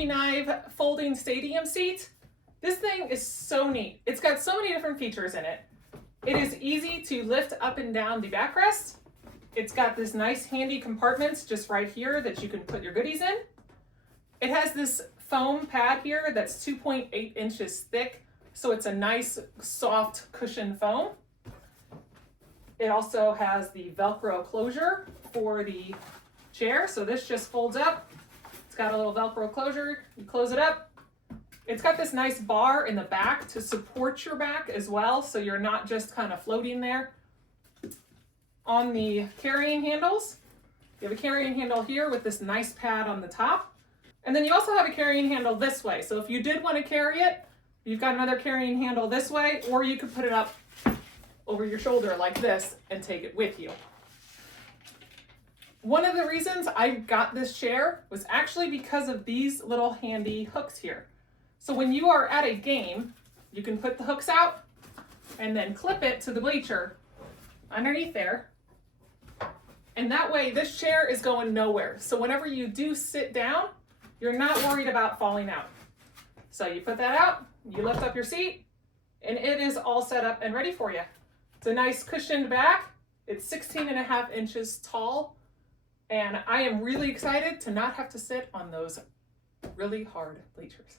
Sheenive folding stadium seat. This thing is so neat. It's got so many different features in it. It is easy to lift up and down the backrest. It's got this nice handy compartments just right here that you can put your goodies in. It has this foam pad here that's 2.8 inches thick, so it's a nice soft cushion foam. It also has the Velcro closure for the chair, so this just folds up. It's got a little Velcro closure, you close it up. It's got this nice bar in the back to support your back as well, so you're not just kind of floating there. On the carrying handles, you have a carrying handle here with this nice pad on the top. And then you also have a carrying handle this way. So if you did want to carry it, you've got another carrying handle this way, or you could put it up over your shoulder like this and take it with you. One of the reasons I got this chair was actually because of these little handy hooks here. So when you are at a game, you can put the hooks out and then clip it to the bleacher underneath there. And that way this chair is going nowhere. So whenever you do sit down, you're not worried about falling out. So you put that out, you lift up your seat, and it is all set up and ready for you. It's a nice cushioned back. It's 16.5 inches tall. And I am really excited to not have to sit on those really hard bleachers.